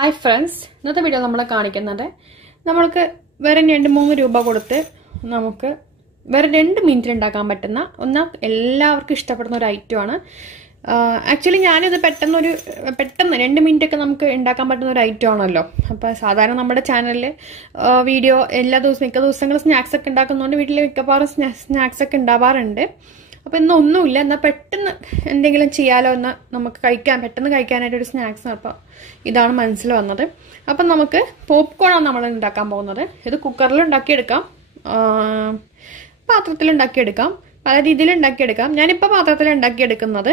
Hi friends, ഇന്നത്തെ video നമ്മളെ കാണിക്കുന്നത് നമുക്ക് വെറും 2-3 രൂപ കൊടുത്ത് നമുക്ക് വെറും 2 മിനിറ്റ് ഉണ്ടാക്കാൻ പറ്റുന്ന എല്ലാവർക്കും ഇഷ്ടപ്പെടുന്ന ഒരു ഐറ്റം ആണ്. ആക്ച്വലി ഞാനിത് പെട്ടെന്ന് 2 മിനിറ്റ് ഒക്കെ നമുക്ക് ഉണ്ടാക്കാൻ പറ്റുന്ന ഒരു ഐറ്റം ആണല്ലോ. അപ്പോൾ സാധാരണ നമ്മുടെ ചാനലിൽ വീഡിയോ മിക്ക ദിവസങ്ങളും സ്നാക്സ് ഒക്കെ ഉണ്ടാക്കുന്നതുകൊണ്ട് വീട്ടിൽ മിക്കവാറും സ്നാക്സ് ഒക്കെ ഉണ്ടാവാറുണ്ട്. അപ്പോൾ ഇന്നൊന്നുമില്ല, എന്നാൽ പെട്ടെന്ന് എന്തെങ്കിലും ചെയ്യാലോ എന്ന് നമുക്ക് പെട്ടെന്ന് കഴിക്കാനായിട്ട് ഒരു സ്നാക്സ്. അപ്പോൾ ഇതാണ് മനസ്സിൽ വന്നത്. അപ്പം നമുക്ക് പോപ്കോണാണ് നമ്മൾ ഉണ്ടാക്കാൻ പോകുന്നത്. ഇത് കുക്കറിൽ ഉണ്ടാക്കിയെടുക്കാം, പാത്രത്തിൽ ഉണ്ടാക്കിയെടുക്കാം, പല രീതിയിൽ ഉണ്ടാക്കിയെടുക്കാം. ഞാനിപ്പോൾ പാത്രത്തിൽ ഉണ്ടാക്കിയെടുക്കുന്നത്.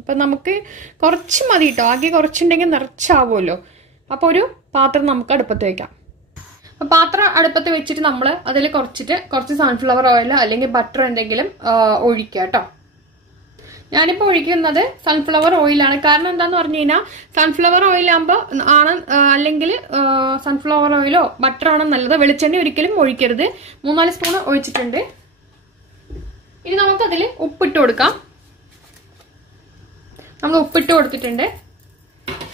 അപ്പം നമുക്ക് കുറച്ച് മതി കേട്ടോ, ആകെ കുറച്ചുണ്ടെങ്കിൽ നിറച്ചാവുമല്ലോ. അപ്പോൾ ഒരു പാത്രം നമുക്ക് അടുപ്പത്ത് വയ്ക്കാം. പാത്രം അടുപ്പത്ത് വെച്ചിട്ട് നമ്മൾ അതിൽ കുറച്ച് സൺഫ്ലവർ ഓയിൽ അല്ലെങ്കിൽ ബട്ടർ എന്തെങ്കിലും ഒഴിക്കുക കേട്ടോ. ഞാനിപ്പോൾ ഒഴിക്കുന്നത് സൺഫ്ലവർ ഓയിലാണ്. കാരണം എന്താന്ന് പറഞ്ഞു കഴിഞ്ഞാൽ സൺഫ്ലവർ ഓയിലാകുമ്പോൾ അല്ലെങ്കിൽ സൺഫ്ലവർ ഓയിലോ ബട്ടറോ ആണ് നല്ലത്. വെളിച്ചെണ്ണ ഒരിക്കലും ഒഴിക്കരുത്. 3-4 സ്പൂൺ ഒഴിച്ചിട്ടുണ്ട്. ഇനി നമുക്കതിൽ ഉപ്പിട്ട് കൊടുക്കാം. നമ്മൾ ഉപ്പിട്ട് കൊടുത്തിട്ടുണ്ട്.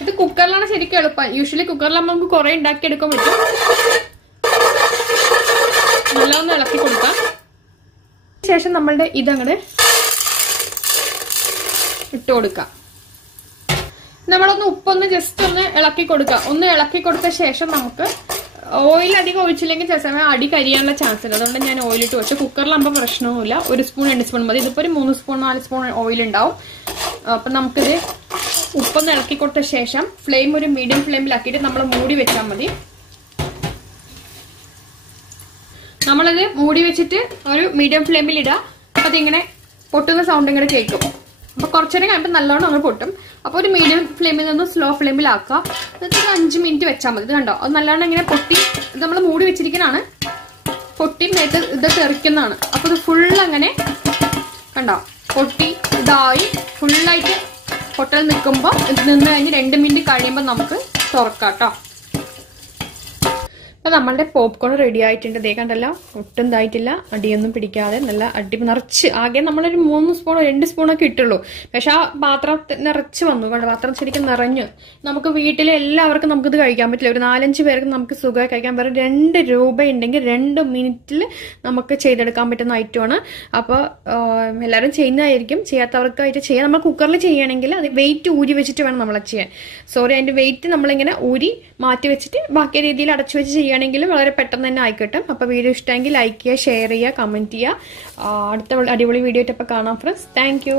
ഇത് കുക്കറിലാണ് ശരിക്കും എളുപ്പം. യൂഷ്വലി കുക്കറിലാകുമ്പോൾ നമുക്ക് കുറെ ഉണ്ടാക്കിയെടുക്കാൻ പറ്റും. നല്ലൊന്ന് ഇളക്കി കൊടുക്കാം. ശേഷം നമ്മളുടെ ഇതങ്ങട് ഇട്ട് കൊടുക്കാം. ഉപ്പൊന്ന് ജസ്റ്റ് ഒന്ന് ഇളക്കി കൊടുക്കാം. ഒന്ന് ഇളക്കി കൊടുത്ത ശേഷം നമുക്ക് ഓയിൽ അധികം ഒഴിച്ചില്ലെങ്കിൽ ചില സമയം അടി കരിയാനുള്ള ചാൻസ് ഉണ്ട്. അതുകൊണ്ട് ഞാൻ ഓയിലിട്ട് വെച്ചു. കുക്കറിലാകുമ്പോൾ പ്രശ്നവുമില്ല. 1 സ്പൂൺ 2 സ്പൂൺ മതി. ഇതിപ്പോൾ ഒരു 3 സ്പൂൺ 4 സ്പൂൺ ഓയിൽ ഉണ്ടാവും. അപ്പം നമുക്കിത് ഉപ്പൊന്ന് ഇളക്കി കൊടുത്ത ശേഷം ഫ്ലെയിം ഒരു മീഡിയം ഫ്ലെയിമിലാക്കിയിട്ട് നമ്മൾ മൂടി വെച്ചാൽ മതി. നമ്മളിത് മൂടി വെച്ചിട്ട് ഒരു മീഡിയം ഫ്ലെയിമിൽ ഇടാം. അപ്പം അതിങ്ങനെ പൊട്ടുന്ന സൗണ്ട് ഇങ്ങനെ കേൾക്കും. അപ്പോൾ കുറച്ചേരം കഴിയുമ്പോൾ നല്ലോണം അങ്ങ് പൊട്ടും. അപ്പോൾ ഒരു മീഡിയം ഫ്ലെയിമിൽ നിന്ന് സ്ലോ ഫ്ലെയിമിലാക്കുക. എന്നിട്ട് 5 മിനിറ്റ് വെച്ചാൽ മതി. ഇത് കണ്ടോ, അത് നല്ലോണം ഇങ്ങനെ പൊട്ടി, ഇത് നമ്മൾ മൂടി വെച്ചിരിക്കുന്നതാണ്, പൊട്ടി മേത്ത് ഇത് തെറിക്കുന്നതാണ്. അപ്പോൾ ഇത് ഫുൾ അങ്ങനെ കണ്ടോ പൊട്ടി ഇതായി ഫുള്ളായിട്ട് പൊട്ടൽ നിൽക്കുമ്പോൾ ഇത് നിന്ന് കഴിഞ്ഞ് 2 മിനിറ്റ് കഴിയുമ്പോൾ നമുക്ക് തുറക്കാം കേട്ടോ. അപ്പോൾ നമ്മളുടെ പോപ്കോൺ റെഡി ആയിട്ടുണ്ട്. ഇതേ കണ്ടല്ലോ, ഒട്ടും ഇതായിട്ടില്ല, അടിയൊന്നും പിടിക്കാതെ നല്ല നിറച്ച്. ആകെ നമ്മളൊരു 3 സ്പൂണോ 2 സ്പൂണൊക്കെ ഇട്ടുള്ളൂ. പക്ഷെ ആ പാത്രം നിറച്ച് വന്നു. കണ്ടോ, പാത്രം ശരിക്കും നിറഞ്ഞു. നമുക്ക് വീട്ടിലെ എല്ലാവർക്കും നമുക്കിത് കഴിക്കാൻ പറ്റില്ല. ഒരു 4-5 പേർക്ക് നമുക്ക് സുഖമായി കഴിക്കാൻ പറ്റും. 2 രൂപ ഉണ്ടെങ്കിൽ 2 മിനിറ്റിൽ നമുക്ക് ചെയ്തെടുക്കാൻ പറ്റുന്ന ഐറ്റമാണ്. അപ്പോൾ എല്ലാവരും ചെയ്യുന്നതായിരിക്കും. ചെയ്യാത്തവർക്കായിട്ട് ചെയ്യാം. നമ്മൾ കുക്കറിൽ ചെയ്യുകയാണെങ്കിൽ അത് വെയിറ്റ് ഊരി വെച്ചിട്ട് വേണം നമ്മൾ ചെയ്യാൻ. അതിൻ്റെ വെയിറ്റ് നമ്മളിങ്ങനെ ഊരി മാറ്റി വെച്ചിട്ട് ബാക്കി രീതിയിൽ അടച്ചു വെച്ച് ചെയ്യുകയാണെങ്കിലും വളരെ പെട്ടെന്ന് തന്നെ ആയിക്കോട്ടെ. അപ്പോൾ വീഡിയോ ഇഷ്ടമെങ്കിൽ ലൈക്ക് ചെയ്യുക, ഷെയർ ചെയ്യുക, കമൻറ്റ് ചെയ്യുക. അടുത്ത അടിപൊളി വീഡിയോ ആയിട്ട് ഇപ്പോൾ കാണാം ഫ്രണ്ട്സ്. Thank you.